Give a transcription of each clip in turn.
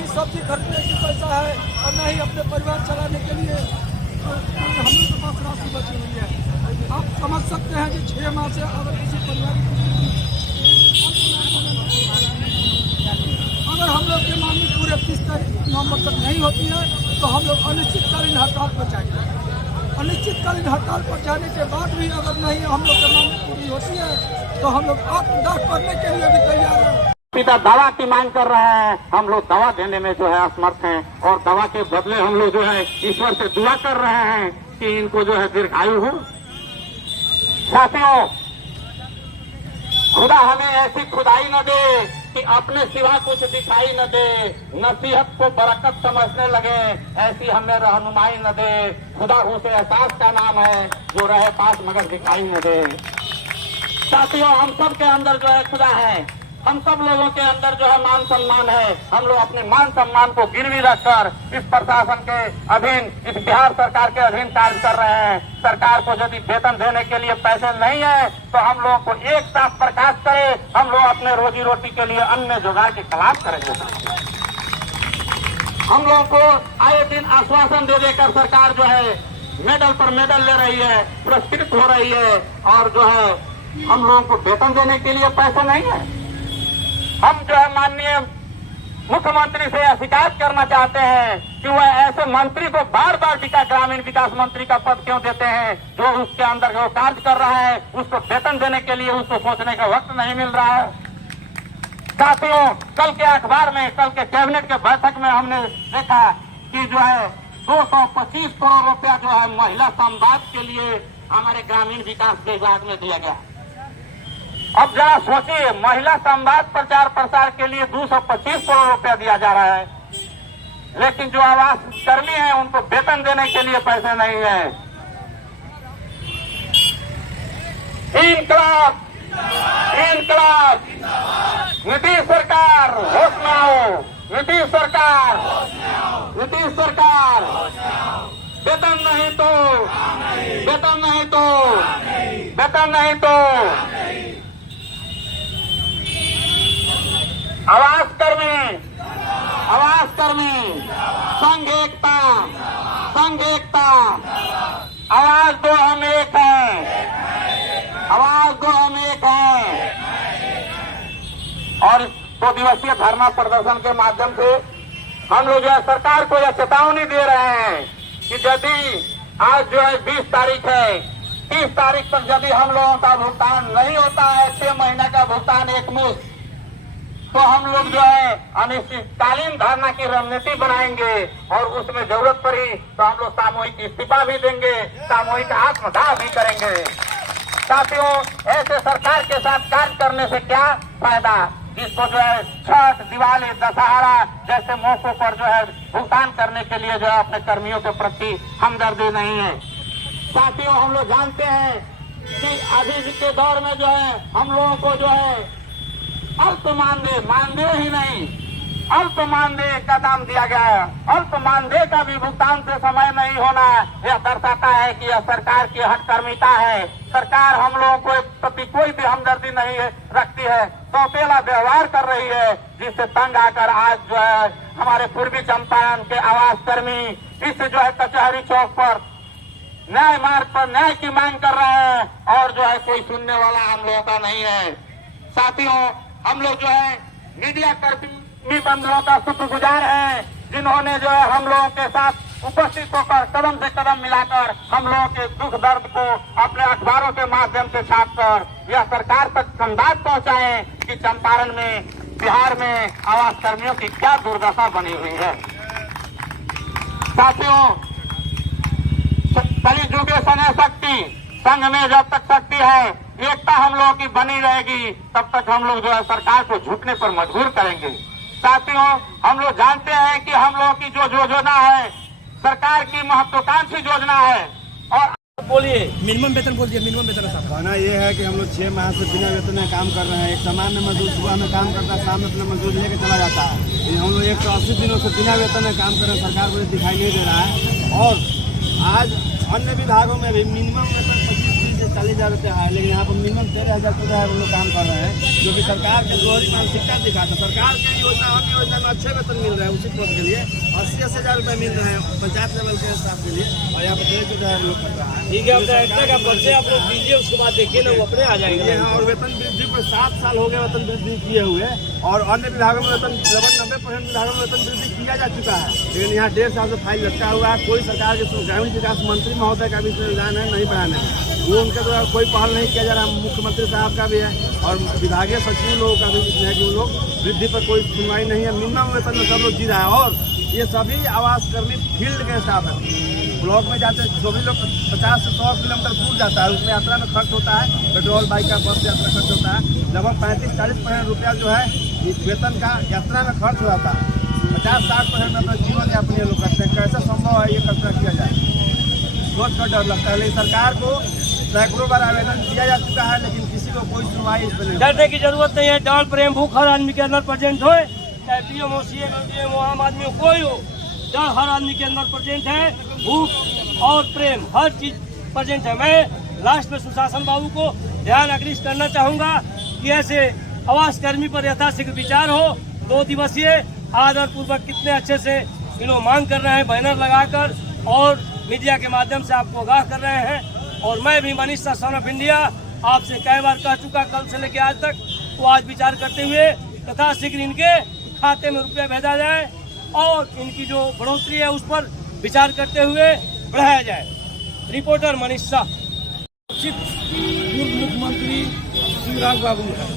ही सब्जी खरीदने की पैसा है और न ही अपने परिवार चलाने के लिए हम लोग के पास राशि बची हुई है। आप समझ सकते हैं कि 6 माह से अगर किसी परिवार अगर हम लोग की मांग पूरे 30 नवंबर तक नहीं होती है तो हम लोग अनिश्चितकालीन हड़ताल पर जाएंगे। अनिश्चितकालीन हड़ताल पर जाने के बाद भी अगर नहीं हम लोग की मांग पूरी होती है तो हम लोग आत्मदाह करने के लिए भी तैयार हैं। पिता दवा की मांग कर रहे हैं, हम लोग दवा देने में जो है असमर्थ हैं और दवा के बदले हम लोग जो है ईश्वर से दुआ कर रहे हैं कि इनको जो है दीर्घायु हो। साथियों, खुदा हमें ऐसी खुदाई न दे कि अपने सिवा कुछ दिखाई न दे, नसीहत को बरकत समझने लगे, ऐसी हमें रहनुमाई न दे। खुदा उसे एहसास का नाम है जो रहे पास मगर दिखाई न दे। साथियों, हम सब के अंदर जो है खुदा है, हम सब लोगों के अंदर जो है मान सम्मान है। हम लोग अपने मान सम्मान को गिरवी रखकर इस प्रशासन के अधीन, इस बिहार सरकार के अधीन कार्य कर रहे हैं। सरकार को यदि वेतन देने के लिए पैसे नहीं है तो हम लोगों को एक साथ बर्खास्त करे, हम लोग अपने रोजी रोटी के लिए अन्य जुगाड़ की तलाश करेंगे। हम लोगों को आए दिन आश्वासन दे देकर सरकार जो है मेडल पर मेडल ले रही है, पुरस्कृत हो रही है और जो है हम लोगों को वेतन देने के लिए पैसा नहीं है। हम जो है माननीय मुख्यमंत्री से यह शिकायत करना चाहते हैं कि वह ऐसे मंत्री को बार बार ग्रामीण विकास मंत्री का पद क्यों देते हैं जो उसके अंदर वो कार्य कर रहा है, उसको वेतन देने के लिए उसको सोचने का वक्त नहीं मिल रहा है। साथियों, कल के अखबार में, कल के कैबिनेट के बैठक में हमने देखा कि जो है 225 करोड़ रुपया जो है महिला संवाद के लिए हमारे ग्रामीण विकास विभाग में दिया गया। अब जरा सोचिए, महिला संवाद प्रचार प्रसार के लिए 225 करोड़ रुपया दिया जा रहा है, लेकिन जो आवास कर्मी है उनको वेतन देने के लिए पैसे नहीं है। इंकलाब, इंकलाब, नीतीश सरकार होश में आओ, नीतीश सरकार, नीतीश सरकार, वेतन नहीं तो, वेतन नहीं तो, वेतन नहीं तो आवास कर्मी, आवास कर्मी, संघ एकता, संघ एकता, आवाज दो हम एक हैं, आवाज दो हम एक हैं। और 2 दिवसीय धरना प्रदर्शन के माध्यम से हम लोग जो है सरकार को यह चेतावनी दे रहे हैं कि यदि आज जो है 20 तारीख है, 30 तारीख तक यदि हम लोगों का भुगतान नहीं होता है, 6 महीने का भुगतान एक मुश्त, तो हम लोग जो है अनिश्चितकालीन धरना की रणनीति बनाएंगे और उसमें जरूरत पड़ी तो हम लोग सामूहिक इस्तीफा भी देंगे, सामूहिक आत्मदाह भी करेंगे। साथियों, ऐसे सरकार के साथ कार्य करने से क्या फायदा, जिसको जो है छठ, दिवाली, दशहरा जैसे मौकों पर जो है भुगतान करने के लिए जो है अपने कर्मियों के प्रति हमदर्दी नहीं है। साथियों, हम लोग जानते हैं कि अभी के दौर में जो है हम लोगों को जो है अल्प मानदेय ही नहीं, अल्प मानदेय का दाम दिया गया है। अल्प मानदेय का भी भुगतान से समय नहीं होना यह दर्शाता है कि यह सरकार की हठकर्मिता है। सरकार हम लोगों को प्रति कोई भी हमदर्दी नहीं रखती है, सौतेला व्यवहार कर रही है, जिससे तंग आकर आज जो है हमारे पूर्वी चंपारण के आवास कर्मी इस जो है कचहरी चौक पर न्याय मार्ग पर न्याय की मांग कर रहे हैं और जो है कोई सुनने वाला हम लोगों का नहीं है। साथियों, हम लोग जो है मीडिया कर्मी बंधुओं का शुक्रगुजार हैं, जिन्होंने जो है हम लोगों के साथ उपस्थित होकर कदम से कदम मिलाकर हम लोगों के दुख दर्द को अपने अखबारों के माध्यम से छापकर यह सरकार तक संवाद पहुंचाएं कि चंपारण में, बिहार में आवास कर्मियों की क्या दुर्दशा बनी हुई है। साथियों, कलिजुगे सने शक्ति, संघ में जब तक शक्ति है, एकता हम लोगों की बनी रहेगी, तब तक हम लोग जो है सरकार को झुकने पर मजबूर करेंगे। साथियों, हम लोग जानते हैं कि हम लोगों की जो योजना है सरकार की महत्वाकांक्षी योजना है। और बोलिए, मिनिमम वेतन बोलिए, मिनिमम वेतन साहब। कहना ये है कि हम लोग 6 माह से बिना वेतन में काम कर रहे हैं। एक सामान्य मजदूर सुबह में काम करता है, शाम में अपना मजदूर लेके चला जाता है। हम लोग 180 दिनों से बिना वेतन में काम कर रहे हैं, सरकार को दिखाई नहीं दे रहा है। और आज अन्य विभागों में भी मिनिमम वेतन 25 दिन से 40,000 रुपया है, लेकिन यहाँ पर मिनिमम 13,000 14,000 हम लोग काम कर रहे हैं, जो कि सरकार की दोहरी मानसिकता दिखाता। सरकार की योजना हम योजना में अच्छे वेतन मिल रहे हैं उसी पद के लिए 80,000 रुपये मिल रहे हैं पंचायत लेवल के स्टाफ के लिए, और यहाँ पर 13,000 लोग कर रहा है। ठीक है, अपना एक्स्ट्रा का पर्चे आप लोग दीजिए, उसके बाद देखिए ना वो अपने आ जाएंगे। और वेतन वृद्धि पर 7 साल हो गए वेतन वृद्धि किए हुए, और अन्य विभागों में वेतन 90% विभागों में वेतन वृद्धि किया जा चुका है, लेकिन यहाँ 1.5 साल से फाइल लटका हुआ है। कोई सरकार के ग्रामीण विकास मंत्री महोदय का भी इसमें रुझान है नहीं बढ़ाने, वो उनके द्वारा कोई पहल नहीं किया जा रहा। मुख्यमंत्री साहब का भी है और विभागीय सचिव लोगों का भी है कि वो लोग वृद्धि पर कोई सुनवाई नहीं है। मिनिमम वेतन में सब लोग जी रहा है, और ये सभी आवास कर्मी फील्ड के स्टाफ है। ब्लॉक में जाते जो भी लोग 50 से 100 किलोमीटर दूर जाता है, उसमें यात्रा में खर्च होता है, पेट्रोल बाइक का बस यात्रा खर्च होता है, लगभग 35-40% रुपया जो है वेतन का यात्रा में खर्च हो जाता है। 50-60% में अपना जीवन यापन ये लोग करते हैं। कैसे संभव है ये कल्पना किया जाए, सोच कर डर लगता है। लेकिन सरकार को सैकड़ों बार आवेदन दिया जा चुका है, लेकिन किसी को कोई सुनवाई इस पर नहीं। डरने की जरूरत नहीं है। डाल प्रेम भूख हर आदमी के अंदर प्रेजेंट हो, चाहे पीएम हो, सीएम हो, डीएम हो, आम आदमी हो, कोई हो, डर हर आदमी के अंदर प्रेजेंट है। भूख और प्रेम हर चीज प्रेजेंट है। मैं लास्ट में सुशासन बाबू को ध्यान आकृष्ट करना चाहूंगा कि ऐसे आवास कर्मी पर यथाशीघ्र विचार हो। 2 दिवसीय आदर पूर्वक कितने अच्छे से इन लोग मांग कर रहे हैं, बैनर लगाकर और मीडिया के माध्यम से आपको आगाह कर रहे हैं। और मैं भी Manish Shah son of India आपसे कई बार कह चुका, कल से लेकर आज तक, तो आज विचार करते हुए तथा शीघ्र इनके खाते में रुपया भेजा जाए और इनकी जो बढ़ोतरी है उस पर विचार करते हुए बढ़ाया जाए। रिपोर्टर मनीष शाह। पूर्व मुख्यमंत्री शिवराज बाबू है,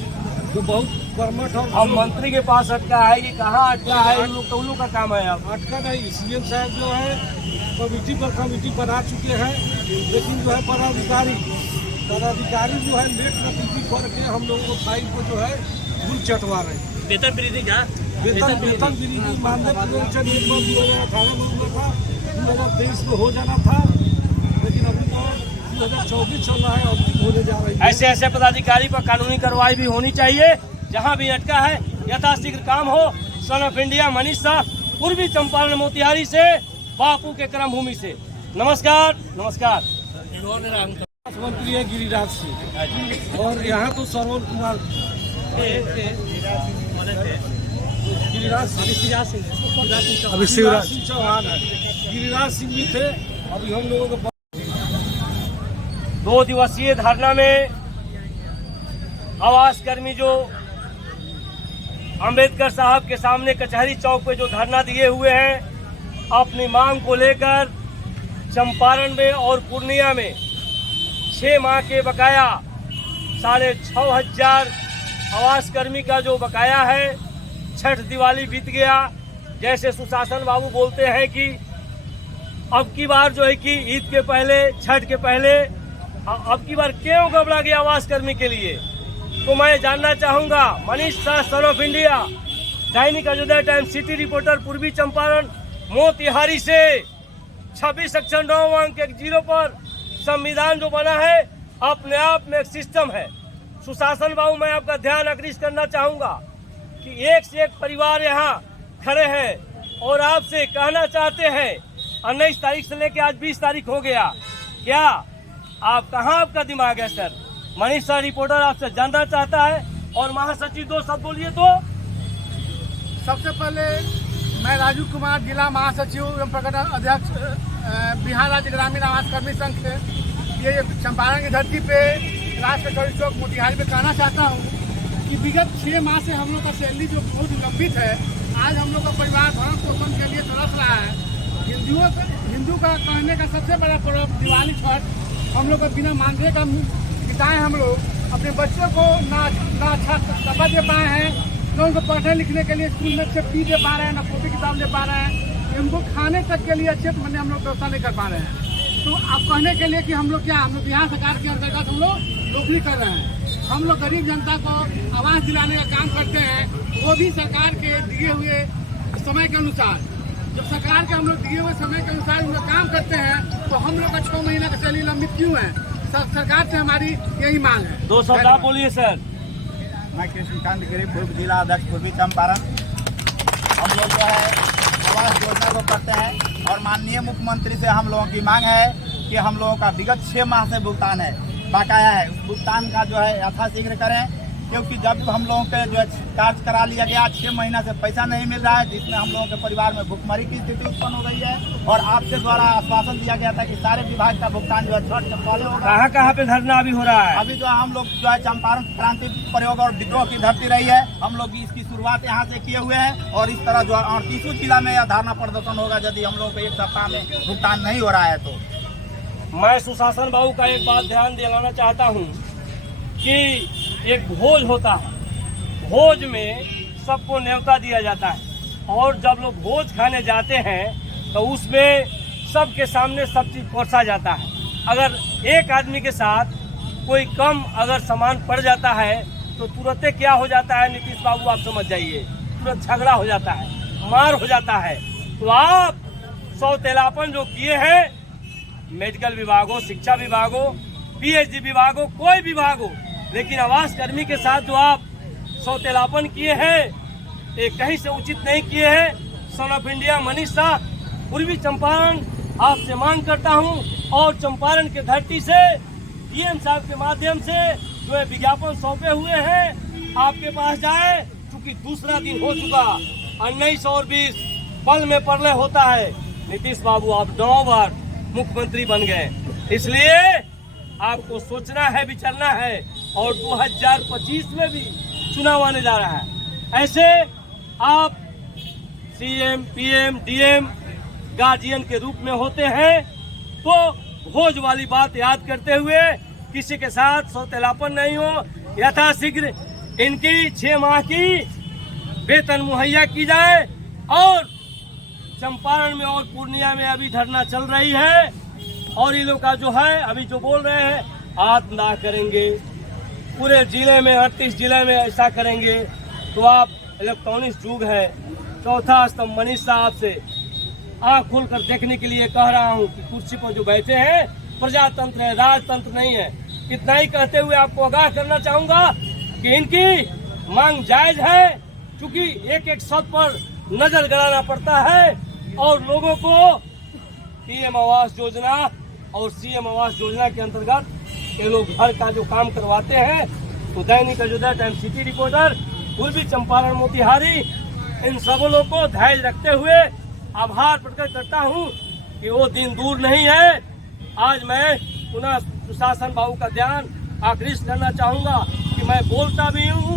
जो बहुत कर्मठ और अब मंत्री के पास अटका है कि कहाँ अटका है, उन लोग का काम है। अब अटका नहीं, सीएम साहब जो है कमेटी पर कमेटी बना चुके हैं, लेकिन जो है पदाधिकारी जो है लेट नतीजी करके हम लोगों को फाइल को जो है भूल चटवा रहे हैं। वेतन वृद्धि का वेतन वृद्धि मानदेय 2018 में हुआ था, 2023 में हो जाना था, लेकिन अभी तो 2024 चल रहा है, अभी होने जा रही है। ऐसे ऐसे पदाधिकारी पर कानूनी कार्रवाई भी होनी चाहिए। जहां भी अटका है यथाशीघ्र काम हो। Son of India Manish Shah, पूर्वी चंपारण मोतिहारी से, बापू के कर्म भूमि से। नमस्कार नमस्कार। मंत्री है गिरिराज सिंह, और यहाँ तो श्रवण कुमार गिरिराज सिंह चौहान है, गिरिराज सिंह भी थे। अभी हम लोगों को 2 दिवसीय धरना में आवास कर्मी जो अंबेडकर साहब के सामने कचहरी चौक पे जो धरना दिए हुए हैं, अपनी मांग को लेकर चंपारण में और पूर्णिया में 6 माह के बकाया 6,500 आवास कर्मी का जो बकाया है। छठ दिवाली बीत गया, जैसे सुशासन बाबू बोलते हैं कि अब की बार जो है कि ईद के पहले, छठ के पहले, अब की बार क्यों घबरा गया आवास कर्मी के लिए। तो मैं जानना चाहूंगा Manish Shah son of India, Dainik Ayodhya time, city reporter, पूर्वी चंपारण मोतिहारी से। 26 अक्षर 9 अंक 0 पर संविधान जो बना है अपने आप में एक सिस्टम है। सुशासन बाबू, मैं आपका ध्यान आकृष्ट करना चाहूंगा कि एक से एक परिवार यहाँ खड़े हैं और आपसे कहना चाहते हैं, 19 तारीख से लेकर आज 20 तारीख हो गया, क्या आप कहाँ आपका दिमाग है सर? मनीष शाह रिपोर्टर आपसे जानना चाहता है। और महासचिव 2 शब्द बोलिए तो। सबसे पहले मैं राजू कुमार, जिला महासचिव एवं प्रकटन अध्यक्ष बिहार राज्य ग्रामीण आवास कर्मी संघ से ये चंपारण की धरती पे राष्ट्रीय चौड़ी चौक मोतिहारी में कहना चाहता हूँ कि विगत 6 माह से हम लोग का सैलरी जो बहुत लंबित है, आज हम लोग का परिवार भरण पोषण के लिए तरस रहा है। हिंदू का कहने का सबसे बड़ा पर्व दिवाली छठ, हम लोग को बिना मानदेय का बिताए, हम लोग अपने बच्चों को ना अच्छा कपड़ा दे पाए हैं, न उनको पढ़ने लिखने के लिए स्कूल में से फी दे पा रहे हैं, ना कॉपी किताब दे पा रहे हैं, उनको खाने तक के लिए अच्छे मैंने हम लोग व्यवस्था नहीं कर पा रहे हैं। तो आप कहने के लिए कि हम लोग क्या, हम लोग बिहार सरकार के अंतर्गत हम लोग नौकरी कर रहे हैं, हम लोग गरीब जनता को आवास दिलाने का काम करते हैं, वो भी सरकार के दिए हुए समय के अनुसार। जब सरकार के हम लोग दिए हुए समय के अनुसार हम लोग काम करते हैं, तो हम लोग का 6 महीना का सैलरी लंबित क्यों है? सरकार से हमारी यही मांग है। 2 शब्द आप बोलिए सर। मैं कृष्णकांत गिरी, पूर्व जिला अध्यक्ष पूर्वी चंपारण। हम लोग जो है आवास योजना को करते हैं और माननीय मुख्यमंत्री से हम लोगों की मांग है कि हम लोगों का विगत 6 माह से भुगतान है, बकाया है उस भुगतान का जो है यथाशीघ्र करें, क्योंकि जब हम लोगों के जो है कार्य करा लिया गया 6 महीना से पैसा नहीं मिल रहा है, जिसमें हम लोगों के परिवार में भुखमरी की स्थिति उत्पन्न हो गई है। और आपके द्वारा आश्वासन दिया गया था कि सारे विभाग का भुगतान जो है छठ से पहले होगा। कहाँ पे धरना अभी हो रहा है? अभी जो हम लोग जो है चंपारण क्रांति प्रयोग और विद्रोह की धरती रही है, हम लोग इसकी शुरुआत यहाँ से किए हुए हैं और इस तरह जो 38 जिला में यह धरना प्रदर्शन होगा यदि हम लोग को 1 सप्ताह में भुगतान नहीं हो रहा है। तो मैं सुशासन बाबू का एक बात ध्यान दिलाना चाहता हूँ कि एक भोज होता है, भोज में सबको न्योता दिया जाता है और जब लोग भोज खाने जाते हैं तो उसमें सबके सामने सब चीज परोसा जाता है। अगर एक आदमी के साथ कोई कम अगर सामान पड़ जाता है तो तुरंत क्या हो जाता है नीतीश बाबू, आप समझ जाइए, तुरंत झगड़ा हो जाता है, मार हो जाता है। तो आप सौतेलापन जो किए हैं, मेडिकल विभाग हो, शिक्षा विभाग हो, पीएचडी विभाग हो, कोई विभाग हो, लेकिन आवास कर्मी के साथ जो आप सौतेलापन किए हैं ये कहीं से उचित नहीं किए हैं। Son of India Manish Shah, पूर्वी चंपारण आपसे मांग करता हूं और चंपारण के धरती से डीएम साहब के माध्यम से जो है विज्ञापन सौंपे हुए हैं आपके पास जाए, क्योंकि दूसरा दिन हो चुका। 19 और 20 पल में परलय होता है। नीतीश बाबू आप 9 बार मुख्यमंत्री बन गए, इसलिए आपको सोचना है, विचरना है और 2025 में भी चुनाव आने जा रहा है। ऐसे आप सीएम, पीएम, डीएम, गार्जियन के रूप में होते हैं तो भोज वाली बात याद करते हुए किसी के साथ सौतेलापन नहीं हो, यथाशीघ्र इनकी 6 माह की वेतन मुहैया की जाए। और चंपारण में और पूर्णिया में अभी धरना चल रही है और ये लोग का जो है अभी जो बोल रहे हैं आत्मदाह करेंगे, पूरे जिले में 38 जिले में ऐसा करेंगे। तो आप इलेक्ट्रॉनिक्स युग है, चौथा स्तंभ मनीष साहब से आँख खोलकर देखने के लिए कह रहा हूँ कि कुर्सी पर जो बैठे हैं प्रजातंत्र है, राजतंत्र नहीं है। इतना ही कहते हुए आपको आगाह करना चाहूंगा कि इनकी मांग जायज है, क्योंकि एक एक शब्द पर नजर गड़ाना पड़ता है और लोगों को पीएम आवास योजना और सीएम आवास योजना के अंतर्गत ये लोग घर का जो काम करवाते हैं। तो दैनिक अयोध्या टाइम्स, सिटी रिपोर्टर, पूर्वी चंपारण, मोतिहारी, इन सब लोगों को धैर्य रखते हुए आभार प्रकट करता हूं कि वो दिन दूर नहीं है। आज मैं पुनः सुशासन बाबू का ध्यान आकृष्ट करना चाहूंगा कि मैं बोलता भी हूं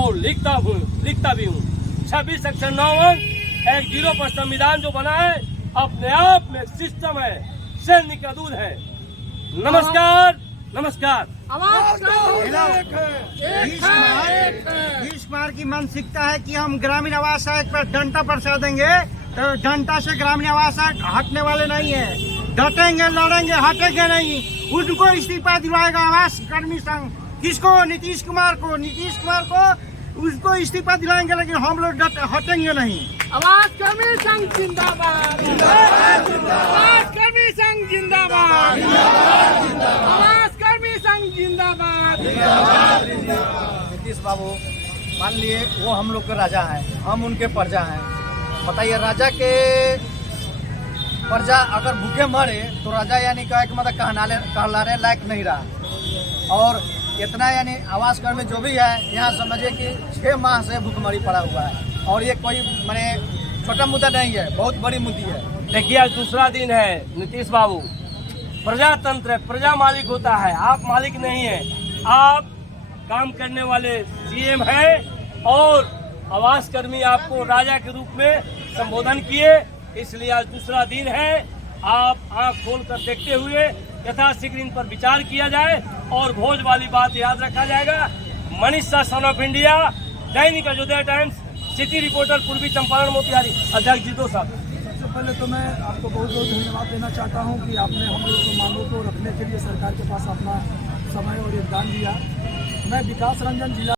और लिखता भी हूं। 26 सेक्शन 9(1) Act 0 पर संविधान जो बना है अपने आप में सिस्टम है, सैनिक का दूध है। नमस्कार, नमस्कार। इस बार की मानसिकता है कि हम ग्रामीण आवास एक्ट पर डंडा बरसा देंगे, तो डंडा से ग्रामीण आवास एक्ट हटने वाले नहीं है। डटेंगे, लड़ेंगे, हटेंगे नहीं। उनको इस्तीफा दिलाएगा आवास कर्मी संघ। किसको? नीतीश कुमार को उसको इस्तीफा दिलाएंगे, लेकिन हम लोग हटेंगे नहीं। आवास कर्मी संघ जिंदाबाद, आवास कर्मी संघ जिंदाबाद, आवास कर्मी संघ जिंदाबाद। नीतीश बाबू, मान लिए वो हम लोग के राजा हैं, हम उनके प्रजा हैं। बताइए, राजा के प्रजा अगर भूखे मरे तो राजा यानी कहे कि मतलब कहलाने लायक नहीं रहा। और इतना यानी आवास कर्मी जो भी है यहाँ समझिए कि 6 माह से भूखमरी पड़ा हुआ है और ये कोई मैंने छोटा मुद्दा नहीं है, बहुत बड़ी मुद्दी है। देखिए, आज दूसरा दिन है नीतीश बाबू। प्रजातंत्र है, प्रजा मालिक होता है, आप मालिक नहीं है। आप काम करने वाले सीएम हैं और आवास कर्मी आपको राजा के रूप में संबोधन किए, इसलिए आज दूसरा दिन है। आप आंख खोलकर देखते हुए यथाशीघ्र इन पर विचार किया जाए और भोज वाली बात याद रखा जाएगा। Manish Shah, son of India, Dainik Ayodhya times, city reporter, पूर्वी चंपारण, मोतिहारी। अध्यक्ष जी, 2 साहब। सबसे पहले तो मैं आपको बहुत बहुत धन्यवाद देना चाहता हूं कि आपने हम लोग को मांगों को रखने के लिए सरकार के पास अपना समय और योगदान दिया। मैं विकास रंजन, जिला